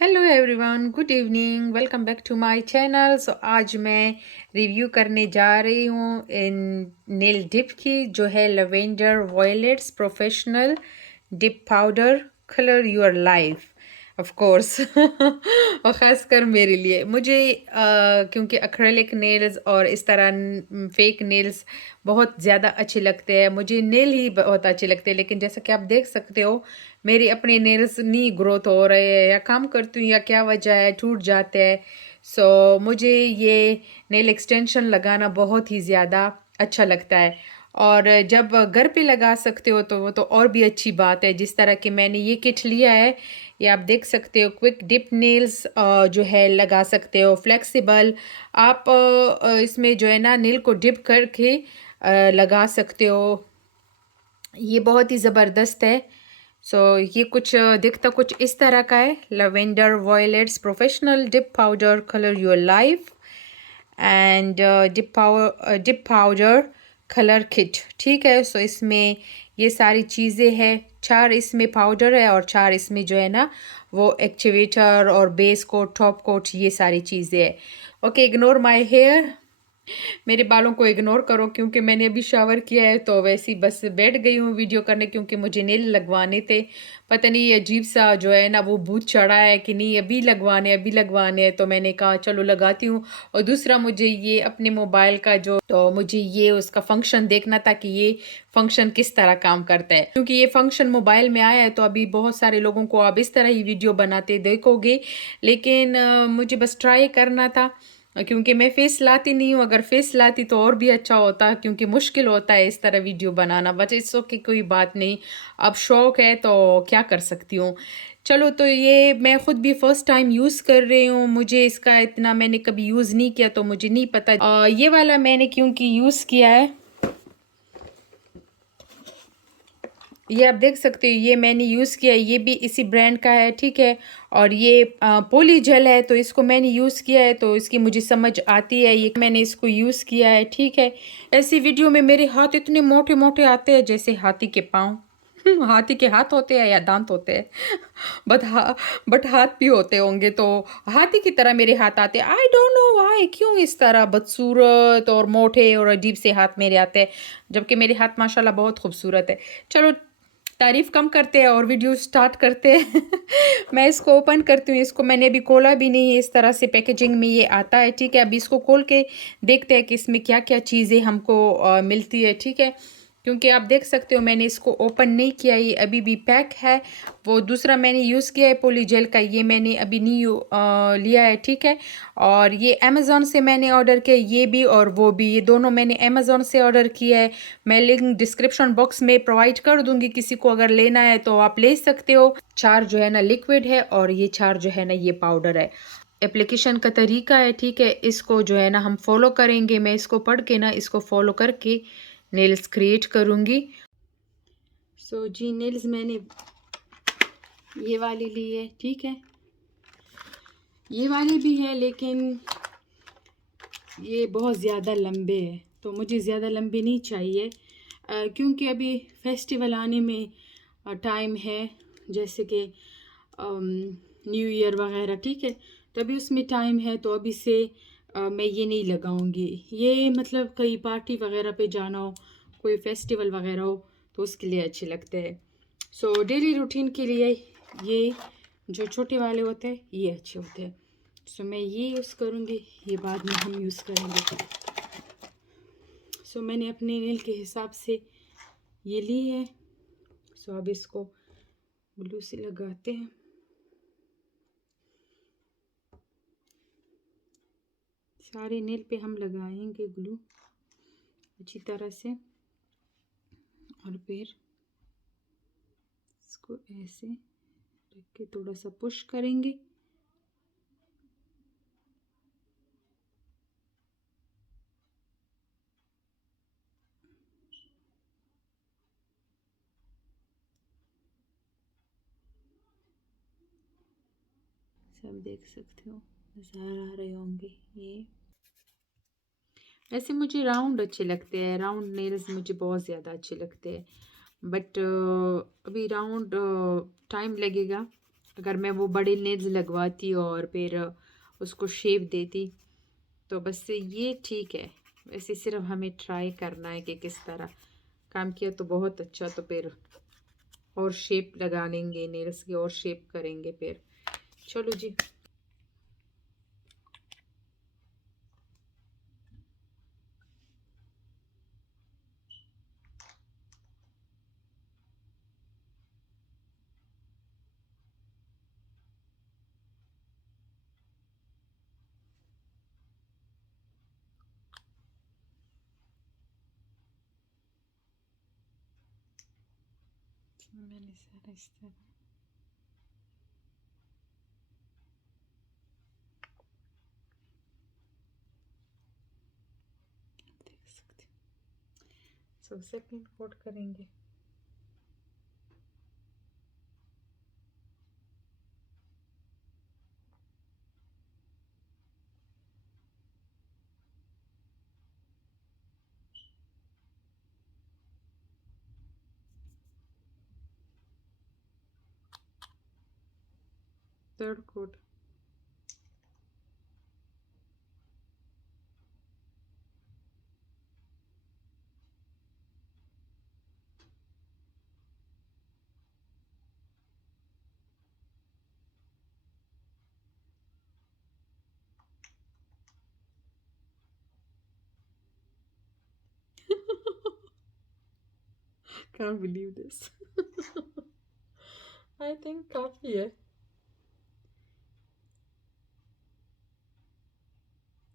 Hello everyone, good evening, welcome back to my channel. So आज मैं review करने जा रही हूँ इन नेल डिप की, जो है Lavender Violets professional dip powder colour your life of course. और ख़ासकर मेरे लिए मुझे क्योंकि एक्रेलिक नेल्स और इस तरह फेक नेल्स बहुत ज़्यादा अच्छे लगते हैं। मुझे नेल ही बहुत अच्छे लगते हैं, लेकिन जैसा कि आप देख सकते हो मेरे अपने नेल्स नहीं ग्रोथ हो रहे हैं, या काम करती हूँ या क्या वजह है, टूट जाते हैं। सो मुझे ये नेल एक्सटेंशन लगाना बहुत ही ज़्यादा अच्छा लगता है, और जब घर पे लगा सकते हो तो वो तो और भी अच्छी बात है। जिस तरह कि मैंने ये किट लिया है, ये आप देख सकते हो, क्विक डिप नेल्स जो है लगा सकते हो, फ्लेक्सिबल। आप इसमें जो है ना नेल को डिप करके लगा सकते हो। ये बहुत ही ज़बरदस्त है। ये कुछ दिखता कुछ इस तरह का है, Lavender Violets professional dip powder colour your life and dip powder colour kit. ठीक है, इसमें ये सारी चीज़ें हैं। 4 इसमें पाउडर है और 4 इसमें जो है ना वो एक्टिवेटर और बेस कोट, टॉप कोट, ये सारी चीज़ें हैं। ओके, इग्नोर माय हेयर, मेरे बालों को इग्नोर करो, क्योंकि मैंने अभी शावर किया है तो वैसे ही बस बैठ गई हूँ वीडियो करने, क्योंकि मुझे नेल लगवाने थे। पता नहीं ये अजीब सा जो है ना वो भूत चढ़ा है कि नहीं, अभी लगवाने हैं, तो मैंने कहा चलो लगाती हूँ। और दूसरा, मुझे ये अपने मोबाइल का जो, तो मुझे ये उसका फंक्शन देखना था कि ये फंक्शन किस तरह काम करता है, क्योंकि ये फंक्शन मोबाइल में आया है तो अभी बहुत सारे लोगों को आप इस तरह ही वीडियो बनाते देखोगे। लेकिन मुझे बस ट्राई करना था, क्योंकि मैं फेस लाती नहीं हूँ। अगर फेस लाती तो और भी अच्छा होता, क्योंकि मुश्किल होता है इस तरह video banana. But it's okay, कोई बात नहीं, अब शौक है तो क्या कर सकती हूँ। चलो, तो ये मैं खुद भी फर्स्ट टाइम यूज़ कर रही हूँ, मुझे इसका इतना मैंने कभी यूज़ नहीं किया तो मुझे नहीं पता। ये वाला मैंने क्योंकि यूज़ किया है, ये आप देख सकते हो, ये मैंने यूज़ किया है, ये भी इसी ब्रांड का है। ठीक है, और ये पोली जेल है, तो इसको मैंने यूज़ किया है तो इसकी मुझे समझ आती है, ये मैंने इसको यूज़ किया है। ठीक है, ऐसी वीडियो में मेरे हाथ इतने मोटे मोटे आते हैं जैसे हाथी के पाँव। हाथी के हाथ होते हैं या दांत होते हैं? बट बट हाथ भी होते होंगे, तो हाथी की तरह मेरे हाथ आते हैं। आई डोंट नो व्हाई, क्यों इस तरह बदसूरत और मोटे और अजीब से हाथ मेरे आते हैं, जबकि मेरे हाथ माशाल्लाह बहुत खूबसूरत है। चलो, तारीफ कम करते हैं और वीडियो स्टार्ट करते हैं। मैं इसको ओपन करती हूँ, इसको मैंने अभी खोला भी नहीं है, इस तरह से पैकेजिंग में ये आता है। ठीक है, अभी इसको खोल के देखते हैं कि इसमें क्या क्या चीज़ें हमको मिलती है। ठीक है, क्योंकि आप देख सकते हो मैंने इसको ओपन नहीं किया, ये अभी भी पैक है। वो दूसरा मैंने यूज़ किया है पोली जेल का, ये मैंने अभी नहीं लिया है। ठीक है, और ये अमेज़ॉन से मैंने ऑर्डर किया, ये भी और वो भी, ये दोनों मैंने अमेज़ॉन से ऑर्डर किया है। मैं लिंक डिस्क्रिप्शन बॉक्स में प्रोवाइड कर दूंगी, किसी को अगर लेना है तो आप ले सकते हो। 4 जो है ना लिक्विड है और ये 4 जो है ना ये पाउडर है। एप्लीकेशन का तरीका है, ठीक है, इसको जो है ना हम फॉलो करेंगे। मैं इसको पढ़ के ना इसको फॉलो करके नेल्स क्रिएट करूँगी। जी, नेल्स मैंने ये वाली ली है। ठीक है, ये वाली भी है, लेकिन ये बहुत ज़्यादा लंबे है तो मुझे ज़्यादा लंबे नहीं चाहिए, क्योंकि अभी फेस्टिवल आने में टाइम है, जैसे कि न्यू ईयर वगैरह। ठीक है, तो अभी उसमें टाइम है, तो अभी से मैं ये नहीं लगाऊंगी। ये मतलब कहीं पार्टी वगैरह पे जाना हो, कोई फेस्टिवल वगैरह हो, तो उसके लिए अच्छे लगते हैं। डेली रूटीन के लिए ये जो छोटे वाले होते हैं ये अच्छे होते हैं। मैं ये यूज़ करूँगी, ये बाद में हम यूज़ करेंगे। मैंने अपने नेल के हिसाब से ये ली है। अब इसको ग्लू से लगाते हैं। सारे नेल पे हम लगाएंगे ग्लू अच्छी तरह से, और फिर इसको ऐसे रख के थोड़ा सा पुश करेंगे। सब देख सकते हो, नज़र आ रहे होंगे। ये ऐसे मुझे राउंड अच्छे लगते हैं, राउंड नेल्स मुझे बहुत ज़्यादा अच्छे लगते हैं। बट अभी राउंड टाइम लगेगा, अगर मैं वो बड़े नेल्स लगवाती और फिर उसको शेप देती तो बस ये ठीक है। वैसे सिर्फ हमें ट्राई करना है कि किस तरह काम किया तो बहुत अच्छा। तो फिर और शेप लगा लेंगे नेल्स की और शेप करेंगे फिर। चलो जी। मैंने सारा इस तरह देख सकते हैं। सो सेकंड कोट करेंगे। Third coat. Can't believe this. I think काफी है।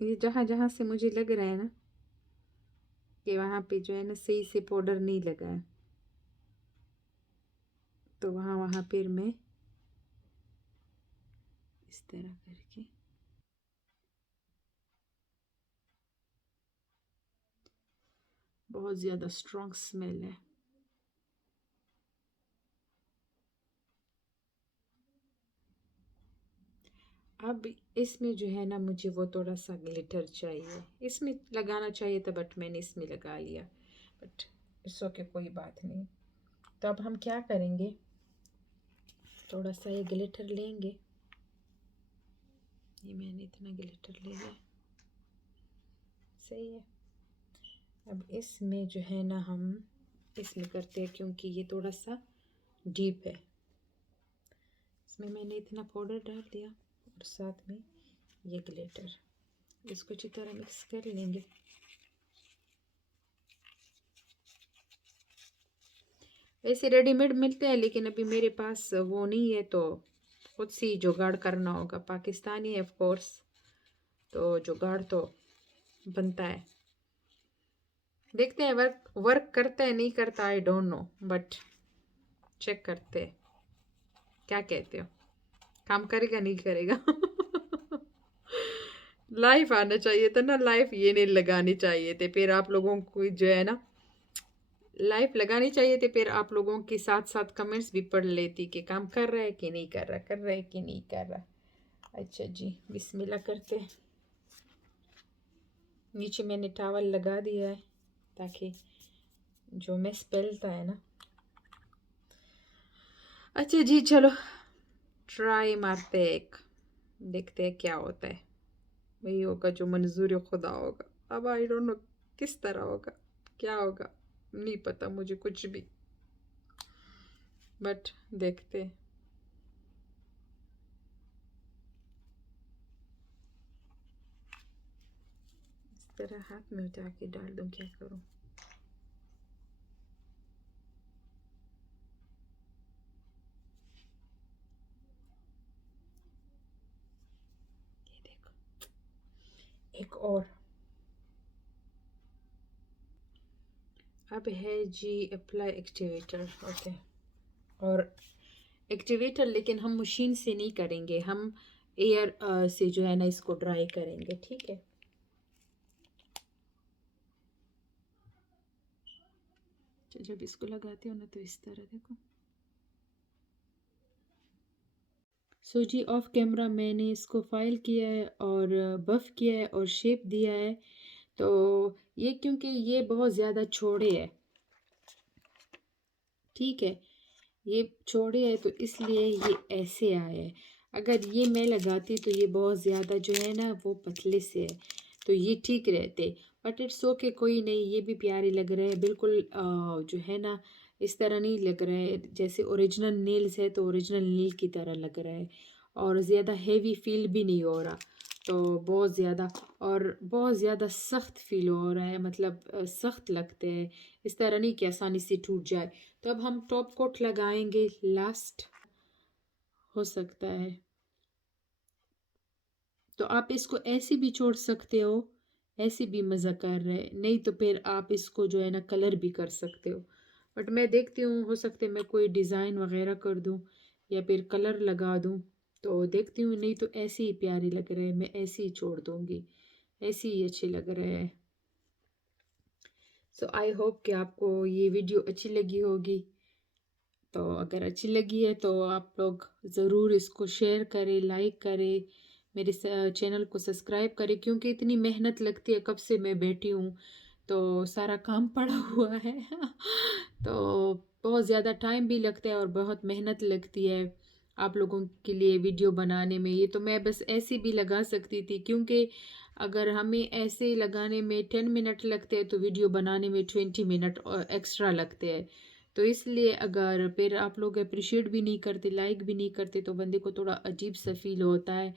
ये जहाँ जहाँ से मुझे लग रहा है ना कि वहाँ पे जो है ना सही से पाउडर नहीं लगा है तो वहाँ वहाँ फिर मैं इस तरह करके बहुत ज़्यादा स्ट्रॉन्ग स्मेल है। अब इसमें जो है ना मुझे वो थोड़ा सा ग्लिटर चाहिए। इसमें लगाना चाहिए था बट मैंने इसमें लगा लिया। बट इट्स ओके, कोई बात नहीं। तो अब हम क्या करेंगे, थोड़ा सा ये ग्लिटर लेंगे। ये मैंने इतना ग्लिटर ले लिया, सही है। अब इसमें जो है ना हम इसमें करते हैं क्योंकि ये थोड़ा सा डीप है। इसमें मैंने इतना पाउडर डाल दिया और साथ में ये ग्लिटर। इसको अच्छी तरह मिक्स कर लेंगे। ऐसे रेडीमेड मिलते हैं लेकिन अभी मेरे पास वो नहीं है तो खुद से ही जुगाड़ करना होगा। पाकिस्तानी है ऑफ कोर्स, तो जुगाड़ तो बनता है। देखते हैं वर्क वर्क करता है नहीं करता, I don't know, but check करते हैं। क्या कहते हो, काम करेगा नहीं करेगा? लाइफ आना चाहिए था ना, लाइफ ये नहीं लगानी चाहिए थे। फिर आप लोगों को जो है ना लाइफ लगानी चाहिए थी। फिर आप लोगों के साथ साथ कमेंट्स भी पढ़ लेती कि काम कर रहा है कि नहीं कर रहा, कर रहा है कि नहीं कर रहा। अच्छा जी, बिस्मिल्लाह करते हैं। नीचे मैंने टॉवल लगा दिया है ताकि जो मैस फैलता है ना। अच्छा जी चलो ट्राई मारते हैं एक, देखते हैं क्या होता है। वही होगा जो मंजूर खुदा होगा। अब आई डोंट नो किस तरह होगा, क्या होगा, नहीं पता मुझे कुछ भी, बट देखते हैं। इस तरह हाथ में उठा के डाल दूं, क्या करूं? ये देखो, एक और। अब है जी अप्लाई एक्टिवेटर। ओके, और एक्टिवेटर लेकिन हम मशीन से नहीं करेंगे, हम एयर से जो है ना इसको ड्राई करेंगे, ठीक है। तो जब इसको लगाती हूँ ना तो इस तरह देखो। सो जी ऑफ कैमरा मैंने इसको फाइल किया है और बफ किया है और शेप दिया है। तो ये क्योंकि ये बहुत ज़्यादा छोड़े है, ठीक है, ये चौड़े है तो इसलिए ये ऐसे आए हैं। अगर ये मैं लगाती तो ये बहुत ज़्यादा जो है ना वो पतले से है, तो ये ठीक रहते। बट इट्स ओके, कोई नहीं, ये भी प्यारे लग रहे हैं बिल्कुल। जो है ना इस तरह नहीं लग रहा है, जैसे ओरिजिनल नेल्स है तो ओरिजिनल नेल की तरह लग रहा है, और ज़्यादा हेवी फील भी नहीं हो रहा। तो बहुत ज़्यादा, और बहुत ज़्यादा सख्त फील हो रहा है, मतलब सख्त लगते हैं, इस तरह नहीं कि आसानी से टूट जाए। तो अब हम टॉप कोट लगाएंगे लास्ट, हो सकता है तो आप इसको ऐसे भी छोड़ सकते हो, ऐसे भी मज़ा कर रहे हैं, नहीं तो फिर आप इसको जो है ना कलर भी कर सकते हो। बट मैं देखती हूँ, हो सकता है मैं कोई डिज़ाइन वगैरह कर दूँ या फिर कलर लगा दूँ, तो देखती हूँ। नहीं तो ऐसे ही प्यारे लग रहे हैं, मैं ऐसे ही छोड़ दूँगी, ऐसे ही अच्छे लग रहे हैं। सो आई होप कि आपको ये वीडियो अच्छी लगी होगी। तो अगर अच्छी लगी है तो आप लोग ज़रूर इसको शेयर करें, लाइक करें, मेरे चैनल को सब्सक्राइब करें, क्योंकि इतनी मेहनत लगती है, कब से मैं बैठी हूँ, तो सारा काम पड़ा हुआ है तो बहुत ज़्यादा टाइम भी लगता है और बहुत मेहनत लगती है आप लोगों के लिए वीडियो बनाने में। ये तो मैं बस ऐसे भी लगा सकती थी, क्योंकि अगर हमें ऐसे लगाने में 10 मिनट लगते हैं तो वीडियो बनाने में 20 मिनट एक्स्ट्रा लगते हैं। तो इसलिए अगर फिर आप लोग अप्रिशिएट भी नहीं करते, लाइक भी नहीं करते, तो बंदे को थोड़ा अजीब सा फील होता है।